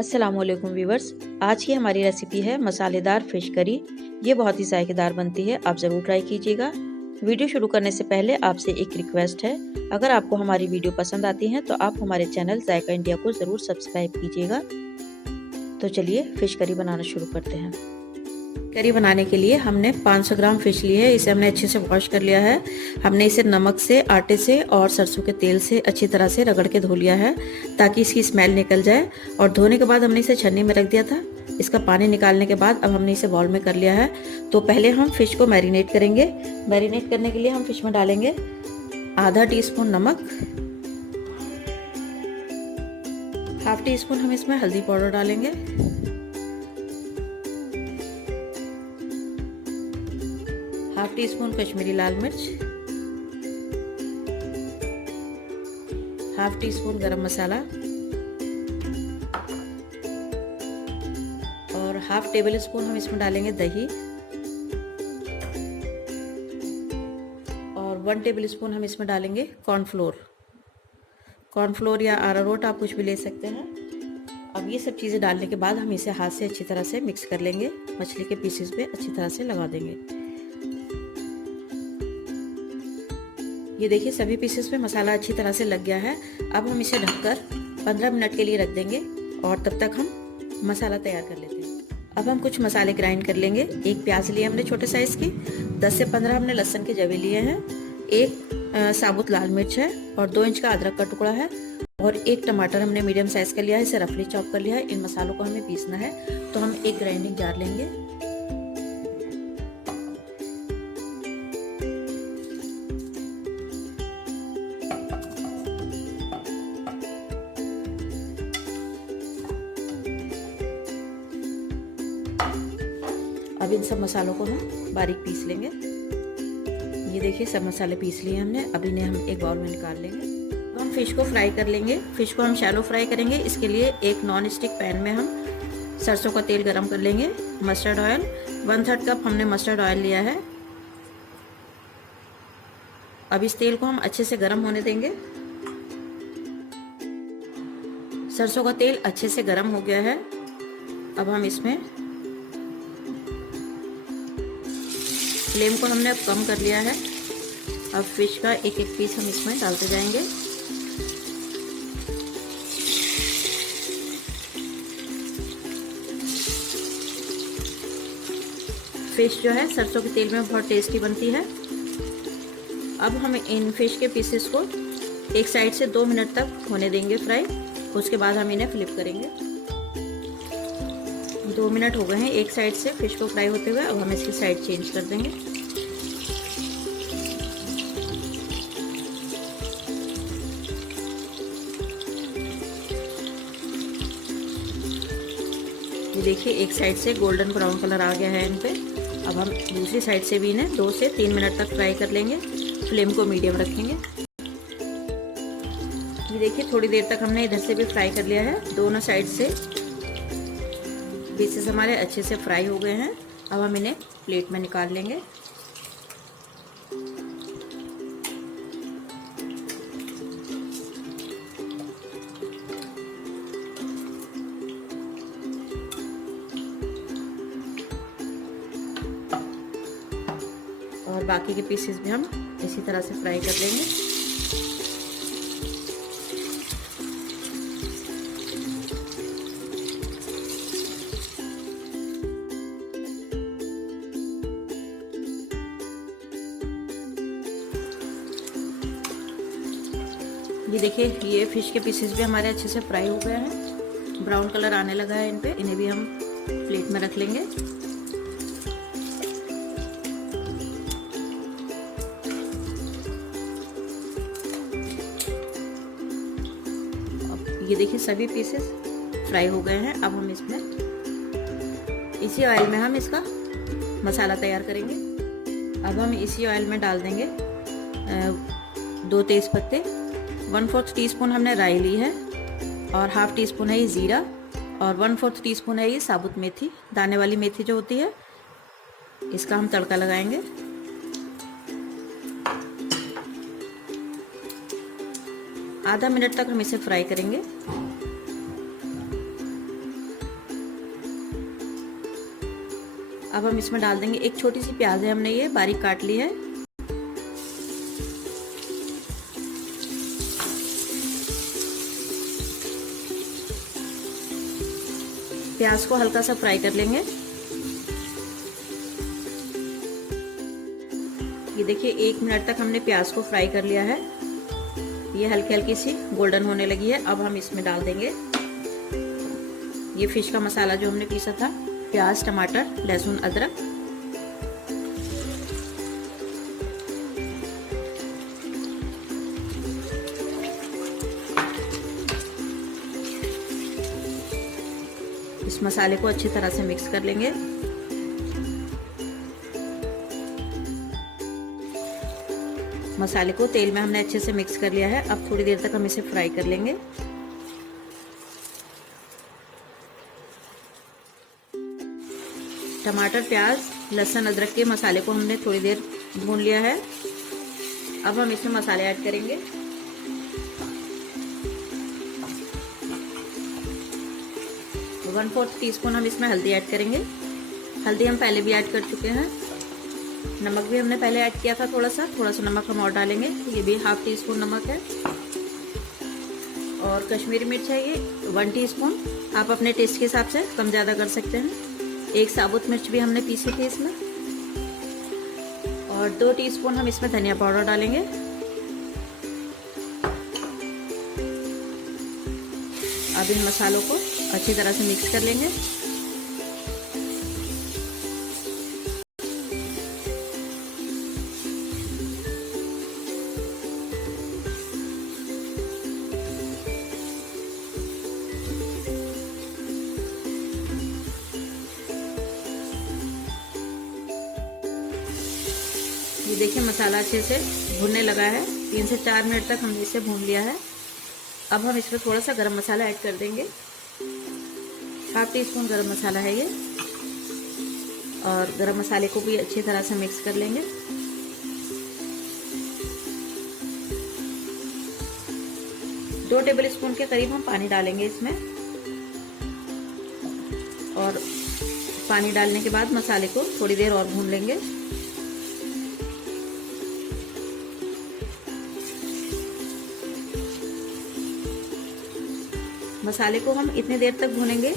अस्सलामुअलैकुम व्यूवर्स। आज की हमारी रेसिपी है मसालेदार फ़िश करी। ये बहुत ही जायकेदार बनती है, आप ज़रूर ट्राई कीजिएगा। वीडियो शुरू करने से पहले आपसे एक रिक्वेस्ट है, अगर आपको हमारी वीडियो पसंद आती है तो आप हमारे चैनल जायका इंडिया को ज़रूर सब्सक्राइब कीजिएगा। तो चलिए फ़िश करी बनाना शुरू करते हैं। करी बनाने के लिए हमने 500 ग्राम फ़िश ली है। इसे हमने अच्छे से वॉश कर लिया है। हमने इसे नमक से, आटे से और सरसों के तेल से अच्छी तरह से रगड़ के धो लिया है ताकि इसकी स्मेल निकल जाए। और धोने के बाद हमने इसे छन्नी में रख दिया था। इसका पानी निकालने के बाद अब हमने इसे बाउल में कर लिया है। तो पहले हम फ़िश को मैरिनेट करेंगे। मैरिनेट करने के लिए हम फ़िश में डालेंगे आधा टीस्पून नमक, हाफ टी स्पून हम इसमें हल्दी पाउडर डालेंगे, हाफ टी स्पून कश्मीरी लाल मिर्च, हाफ टी स्पून गरम मसाला और हाफ टेबल स्पून हम इसमें डालेंगे दही और 1 टेबल स्पून हम इसमें डालेंगे कॉर्नफ्लोर या अरारोट, आप कुछ भी ले सकते हैं। अब ये सब चीज़ें डालने के बाद हम इसे हाथ से अच्छी तरह से मिक्स कर लेंगे। मछली के पीसेस पे अच्छी तरह से लगा देंगे। ये देखिए सभी पीसेस पे मसाला अच्छी तरह से लग गया है। अब हम इसे ढककर 15 मिनट के लिए रख देंगे और तब तक हम मसाला तैयार कर लेते हैं। अब हम कुछ मसाले ग्राइंड कर लेंगे। एक प्याज लिए हमने छोटे साइज़ की, 10 से 15 हमने लहसुन के जवे लिए हैं, एक साबुत लाल मिर्च है और 2 इंच का अदरक का टुकड़ा है और एक टमाटर हमने मीडियम साइज़ का लिया है। इसे रफली चॉप कर लिया है। इन मसालों को हमें पीसना है तो हम एक ग्राइंडिंग जार लेंगे। अब इन सब मसालों को हम बारीक पीस लेंगे। ये देखिए सब मसाले पीस लिए हमने। अब इन्हें हम एक बाउल में निकाल लेंगे। अब हम फ़िश को फ्राई कर लेंगे। फ़िश को हम शैलो फ्राई करेंगे। इसके लिए एक नॉन स्टिक पैन में हम सरसों का तेल गरम कर लेंगे। मस्टर्ड ऑयल 1/3 कप हमने मस्टर्ड ऑयल लिया है। अब इस तेल को हम अच्छे से गरम होने देंगे। सरसों का तेल अच्छे से गरम हो गया है। अब हम इसमें फ्लेम को हमने अब कम कर लिया है। अब फिश का एक एक पीस हम इसमें डालते जाएंगे। फिश जो है सरसों के तेल में बहुत टेस्टी बनती है। अब हम इन फिश के पीसेस को एक साइड से 2 मिनट तक होने देंगे फ्राई। उसके बाद हम इन्हें फ्लिप करेंगे। 2 मिनट हो गए हैं एक साइड से फिश को फ्राई होते हुए। अब हम इसकी साइड चेंज कर देंगे। ये देखिए एक साइड से गोल्डन ब्राउन कलर आ गया है इन पे। अब हम दूसरी साइड से भी इन्हें 2 से 3 मिनट तक फ्राई कर लेंगे। फ्लेम को मीडियम रखेंगे। ये देखिए थोड़ी देर तक हमने इधर से भी फ्राई कर लिया है। दोनों साइड से पीसेस हमारे अच्छे से फ्राई हो गए हैं। अब हम इन्हें प्लेट में निकाल लेंगे। और बाकी के पीसेस भी हम इसी तरह से फ्राई कर लेंगे। ये देखिए ये फिश के पीसेस भी हमारे अच्छे से फ्राई हो गए हैं। ब्राउन कलर आने लगा है इन पे। इन्हें भी हम प्लेट में रख लेंगे। अब ये देखिए सभी पीसेस फ्राई हो गए हैं। अब हम इसमें इसी ऑयल में हम इसका मसाला तैयार करेंगे। अब हम इसी ऑयल में डाल देंगे 2 तेज़पत्ते, 1/4 टीस्पून हमने राई ली है और हाफ टी स्पून है ये ज़ीरा और 1/4 टीस्पून है ये साबुत मेथी, दाने वाली मेथी जो होती है। इसका हम तड़का लगाएंगे। आधा मिनट तक हम इसे फ्राई करेंगे। अब हम इसमें डाल देंगे एक छोटी सी प्याज है, हमने ये बारीक काट ली है। प्याज को हल्का सा फ्राई कर लेंगे। ये देखिए 1 मिनट तक हमने प्याज को फ्राई कर लिया है। ये हल्की हल्की सी गोल्डन होने लगी है। अब हम इसमें डाल देंगे ये फिश का मसाला जो हमने पीसा था, प्याज, टमाटर, लहसुन, अदरक। इस मसाले को अच्छी तरह से मिक्स कर लेंगे। मसाले को तेल में हमने अच्छे से मिक्स कर लिया है। अब थोड़ी देर तक हम इसे फ्राई कर लेंगे। टमाटर, प्याज, लहसुन, अदरक के मसाले को हमने थोड़ी देर भून लिया है। अब हम इसमें मसाले ऐड करेंगे। तो 1/4 टीस्पून हम इसमें हल्दी ऐड करेंगे। हल्दी हम पहले भी ऐड कर चुके हैं। नमक भी हमने पहले ऐड किया था, थोड़ा सा नमक हम और डालेंगे। ये भी 1/2 टीस्पून नमक है। और कश्मीरी मिर्च है ये 1 टीस्पून। आप अपने टेस्ट के हिसाब से कम ज़्यादा कर सकते हैं। एक साबुत मिर्च भी हमने पीसी थी इसमें। और 2 टीस्पून हम इसमें धनिया पाउडर डालेंगे। अब इन मसालों को अच्छी तरह से मिक्स कर लेंगे। ये देखिए मसाला अच्छे से भुनने लगा है। 3 से 4 मिनट तक हमने इसे भून लिया है। अब हम इसमें थोड़ा सा गरम मसाला ऐड कर देंगे। 1/2 टीस्पून गरम मसाला है ये। और गरम मसाले को भी अच्छी तरह से मिक्स कर लेंगे। दो टेबल स्पून के करीब हम पानी डालेंगे इसमें। और पानी डालने के बाद मसाले को थोड़ी देर और भून लेंगे। मसाले को हम इतनी देर तक भूनेंगे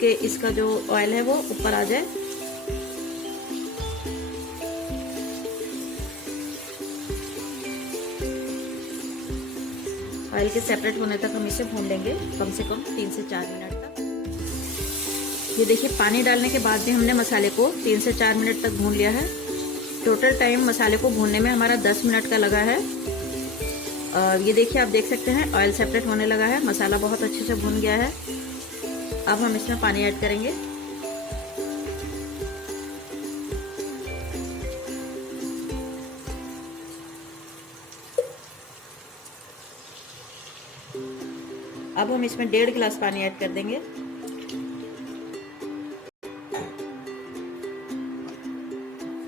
कि इसका जो ऑयल है वो ऊपर आ जाए। ऑयल के सेपरेट होने तक हम इसे भून लेंगे, कम से कम 3 से 4 मिनट तक। ये देखिए पानी डालने के बाद भी हमने मसाले को 3 से 4 मिनट तक भून लिया है। टोटल टाइम मसाले को भूनने में हमारा 10 मिनट का लगा है। और ये देखिए आप देख सकते हैं ऑयल सेपरेट होने लगा है। मसाला बहुत अच्छे से भून गया है। अब हम इसमें पानी ऐड करेंगे। अब हम इसमें 1.5 गिलास पानी ऐड कर देंगे।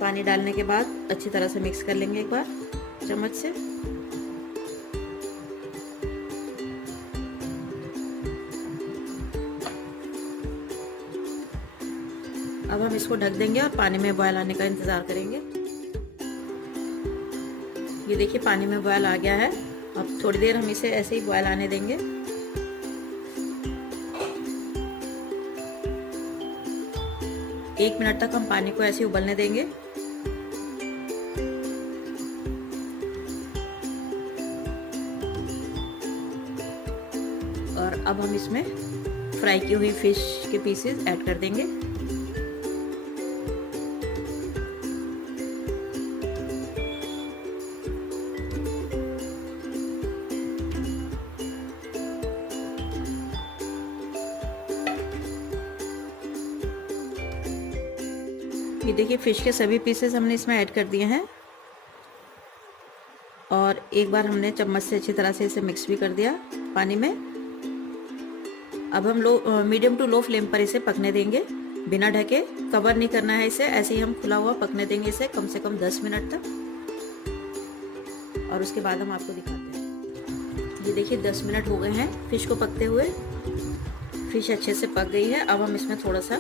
पानी डालने के बाद अच्छी तरह से मिक्स कर लेंगे एक बार चम्मच से। अब हम इसको ढक देंगे और पानी में बॉयल आने का इंतज़ार करेंगे। ये देखिए पानी में बॉयल आ गया है। अब थोड़ी देर हम इसे ऐसे ही बॉयल आने देंगे। एक मिनट तक हम पानी को ऐसे उबलने देंगे। और अब हम इसमें फ्राई की हुई फिश के पीसेस ऐड कर देंगे। ये देखिए फिश के सभी पीसेस हमने इसमें ऐड कर दिए हैं। और एक बार हमने चम्मच से अच्छी तरह से इसे मिक्स भी कर दिया पानी में। अब हम मीडियम टू लो फ्लेम पर इसे पकने देंगे बिना ढके। कवर नहीं करना है इसे, ऐसे ही हम खुला हुआ पकने देंगे इसे कम से कम 10 मिनट तक। और उसके बाद हम आपको दिखाते हैं। ये देखिए 10 मिनट हो गए हैं फिश को पकते हुए। फिश अच्छे से पक गई है। अब हम इसमें थोड़ा सा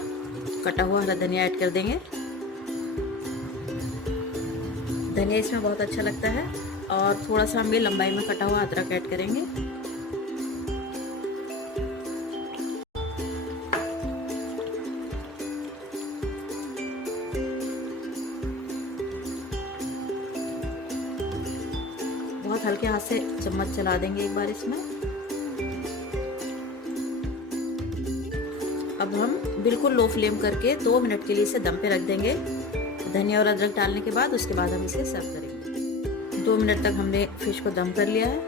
कटा हुआ हरा धनिया ऐड कर देंगे। धनिया इसमें बहुत अच्छा लगता है। और थोड़ा सा हम ये लंबाई में कटा हुआ अदरक ऐड करेंगे। बहुत हल्के हाथ से चम्मच चला देंगे एक बार इसमें। अब हम बिल्कुल लो फ्लेम करके 2 मिनट के लिए इसे दम पे रख देंगे। धनिया और अदरक डालने के बाद उसके बाद हम इसे सर्व करेंगे। 2 मिनट तक हमने फिश को दम कर लिया है।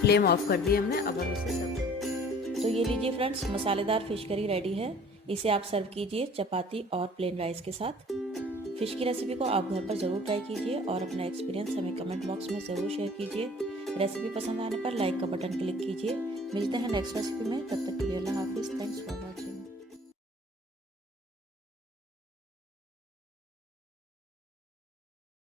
फ्लेम ऑफ कर दी हमने। अब हम इसे सर्व करेंगे। तो ये लीजिए फ्रेंड्स, मसालेदार फिश करी रेडी है। इसे आप सर्व कीजिए चपाती और प्लेन राइस के साथ। फिश की रेसिपी को आप घर पर ज़रूर ट्राई कीजिए और अपना एक्सपीरियंस हमें कमेंट बॉक्स में ज़रूर शेयर कीजिए। रेसिपी पसंद आने पर लाइक का बटन क्लिक कीजिए। मिलते हैं नेक्स्ट रेसिपी में, तब तक